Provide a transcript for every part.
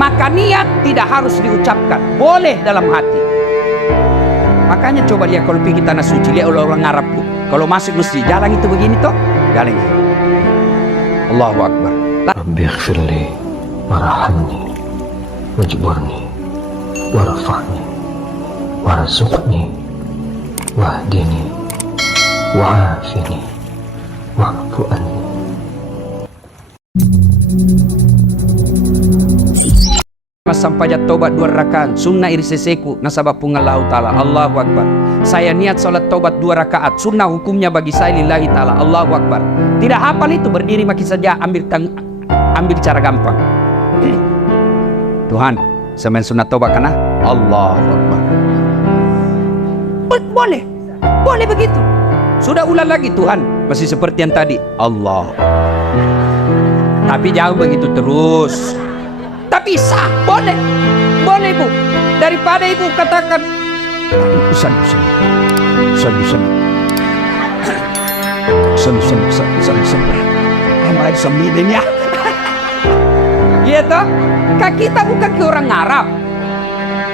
Maka niat tidak harus diucapkan, boleh dalam hati. Makanya coba lihat kalau pergi tanah suci, lihat orang Arab tuh. Kalau masuk masjid, jalan itu begini toh, jalan itu. Allahu Akbar. Rabbi ighfirli warhamni wajburni warfa'ni warzuqni wahdini wa'afini wa'fu anni. Sampai tobat 2 rakaat sunnah irseseku nasabab pungallahu ta'ala. Allahu Akbar. Saya niat salat tobat 2 rakaat sunnah hukumnya bagi saya lillahi ta'ala. Allahu Akbar. Tidak hafal itu, berdiri maki saja, ambil cara gampang. Tuhan, saya sunat tobat karena Allahu Akbar. Boleh begitu. Sudah ulang lagi, Tuhan masih seperti yang tadi, Allah. Tapi jangan begitu terus. Tapi sah, boleh Bu. Daripada ibu katakan Usan Amai sembilan ya. Gitu. Kita bukan ke orang Arab.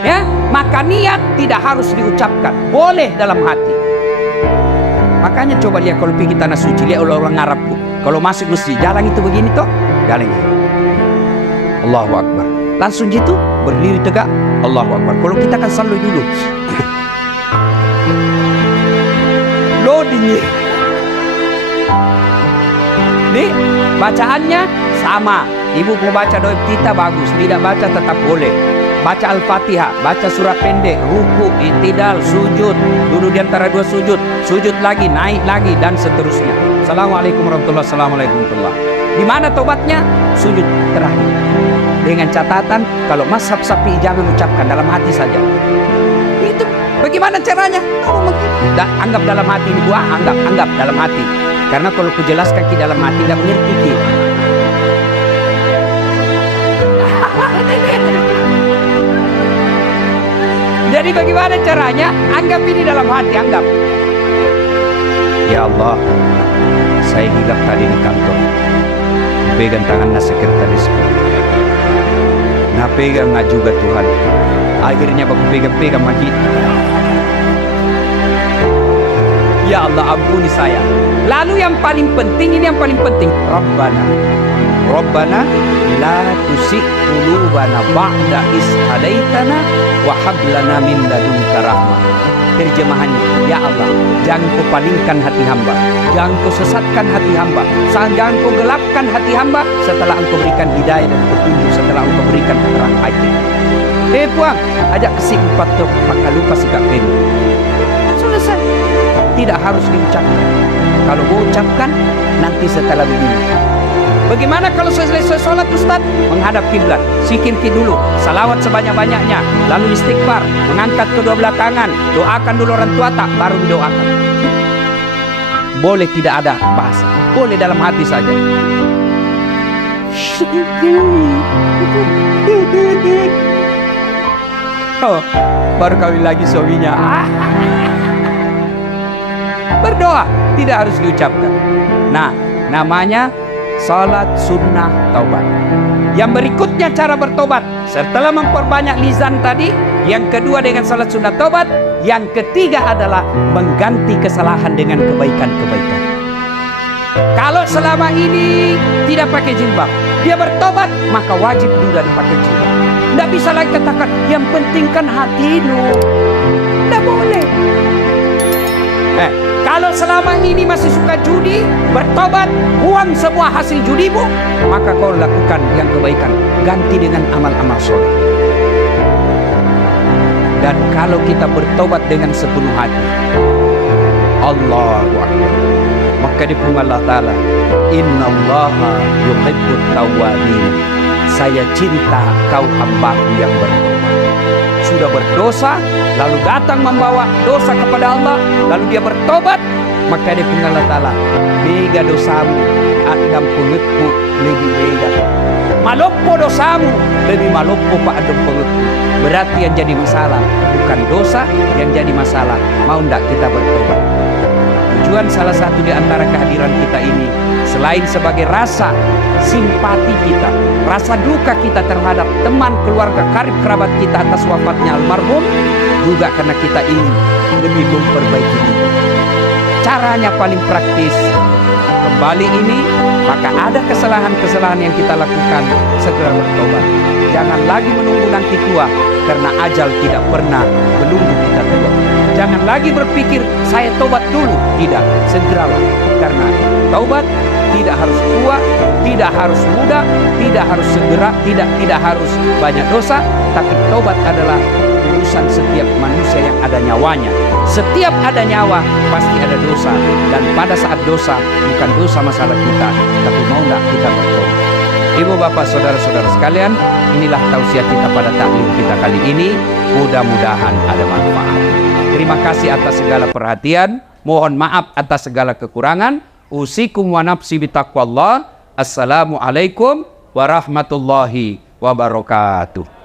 Ya, maka niat tidak harus diucapkan, boleh dalam hati. Makanya coba lihat kalau pergi tanah suci, lihat orang Arab tuh. Kalau masuk masjid, jalan itu begini toh, jalan itu. Allahu Akbar. Langsung gitu berdiri tegak, Allahu Akbar. Kalau kita kan selalu dulu loading nih, bacaannya sama. Ibu mau baca doa kita bagus, tidak baca tetap boleh. Baca Al-Fatihah, baca surat pendek, ruku, i'tidal, sujud, duduk di antara 2 sujud, sujud lagi, naik lagi, dan seterusnya. Assalamualaikum warahmatullahi wabarakatuh. Di mana tobatnya? Sujud terakhir. Dengan catatan kalau mazhab Syafi'i jangan ucapkan, dalam hati saja. Itu bagaimana caranya? Anggap dalam hati ini gua, anggap dalam hati. Karena kalau kujelaskan ke dalam hati tidak mengerti ki. Jadi bagaimana caranya? Anggap ini dalam hati, anggap. Ya Allah, saya hilap tadi di kantor. Pegang tangannya sekretaris. Nah pegang nggak juga Tuhan. Akhirnya aku pegang lagi. Ya Allah, ampuni saya. Lalu yang paling penting, ini yang paling penting. Rabbana la tuzigh qulubana ba'da idh hadaitana wa hab lana min ladunka rahmah. Terjemahannya, ya Allah, jangan kau palingkan hati hamba, jangan kau sesatkan hati hamba, jangan kau gelapkan hati hamba setelah engkau berikan hidayah dan petunjuk, setelah engkau berikan keterangan hati. Puang, ajak kesik 4 truk, maka lupa sikap ini. Selesai. Tidak harus diucapkan. Kalau mau ucapkan, nanti setelah begini. Bagaimana kalau selesai sholat Ustaz? Menghadap kiblat, zikir dulu, salawat sebanyak-banyaknya, lalu istighfar, mengangkat kedua belah tangan, doakan dulu orang tua tak, baru didoakan. Boleh tidak ada bahasa, boleh dalam hati saja. Oh, baru kawin lagi suaminya. Berdoa, tidak harus diucapkan. Nah, namanya salat sunnah taubat. Yang berikutnya cara bertobat, setelah memperbanyak lisan tadi, yang kedua dengan salat sunnah taubat, yang ketiga adalah mengganti kesalahan dengan kebaikan-kebaikan. Kalau selama ini tidak pakai jilbab, dia bertobat, maka wajib juga dipakai jilbab. Tidak bisa lagi katakan yang penting kan hati lu. Tidak boleh. Kalau selama ini masih suka judi, bertobat, buang semua hasil judimu, maka kau lakukan yang kebaikan, ganti dengan amal-amal soleh. Dan kalau kita bertobat dengan sepenuh hati, Allahu Akbar, maka dipun Allah Ta'ala, Innallaha yuhibbut tawwabin. Saya cinta kau hambaku yang bertobat. Sudah berdosa, lalu datang membawa dosa kepada Allah, lalu dia bertobat, maka dia pun Allah Ta'ala, bega dosamu, adam pengekku lebih bega. Maloppo dosamu, lebih maloppo pak adam pengekku. Berarti yang jadi masalah bukan dosa, yang jadi masalah mau ndak kita bertobat. Tujuan salah satu di antara kehadiran kita ini, selain sebagai rasa simpati kita, rasa duka kita terhadap teman, keluarga, karib kerabat kita atas wafatnya almarhum, juga karena kita ingin lebih memperbaiki diri. Caranya paling praktis, kembali ini, maka ada kesalahan-kesalahan yang kita lakukan, segera bertobat. Jangan lagi menunggu nanti tua, karena ajal tidak pernah menunggu kita tua. Jangan lagi berpikir, saya tobat dulu. Tidak, segeralah. Karena taubat tidak harus tua, tidak harus muda, tidak harus segera, tidak harus banyak dosa, tapi taubat adalah urusan setiap manusia yang ada nyawanya. Setiap ada nyawa pasti ada dosa, dan pada saat dosa bukan dosa masalah kita, tapi mau tidak kita bertobat. Ibu bapak saudara-saudara sekalian, inilah tausiah kita pada taklim kita kali ini. Mudah-mudahan ada manfaat. Terima kasih atas segala perhatian, mohon maaf atas segala kekurangan. Usikum wa nafsi bitaqwallah. Assalamualaikum warahmatullahi wabarakatuh.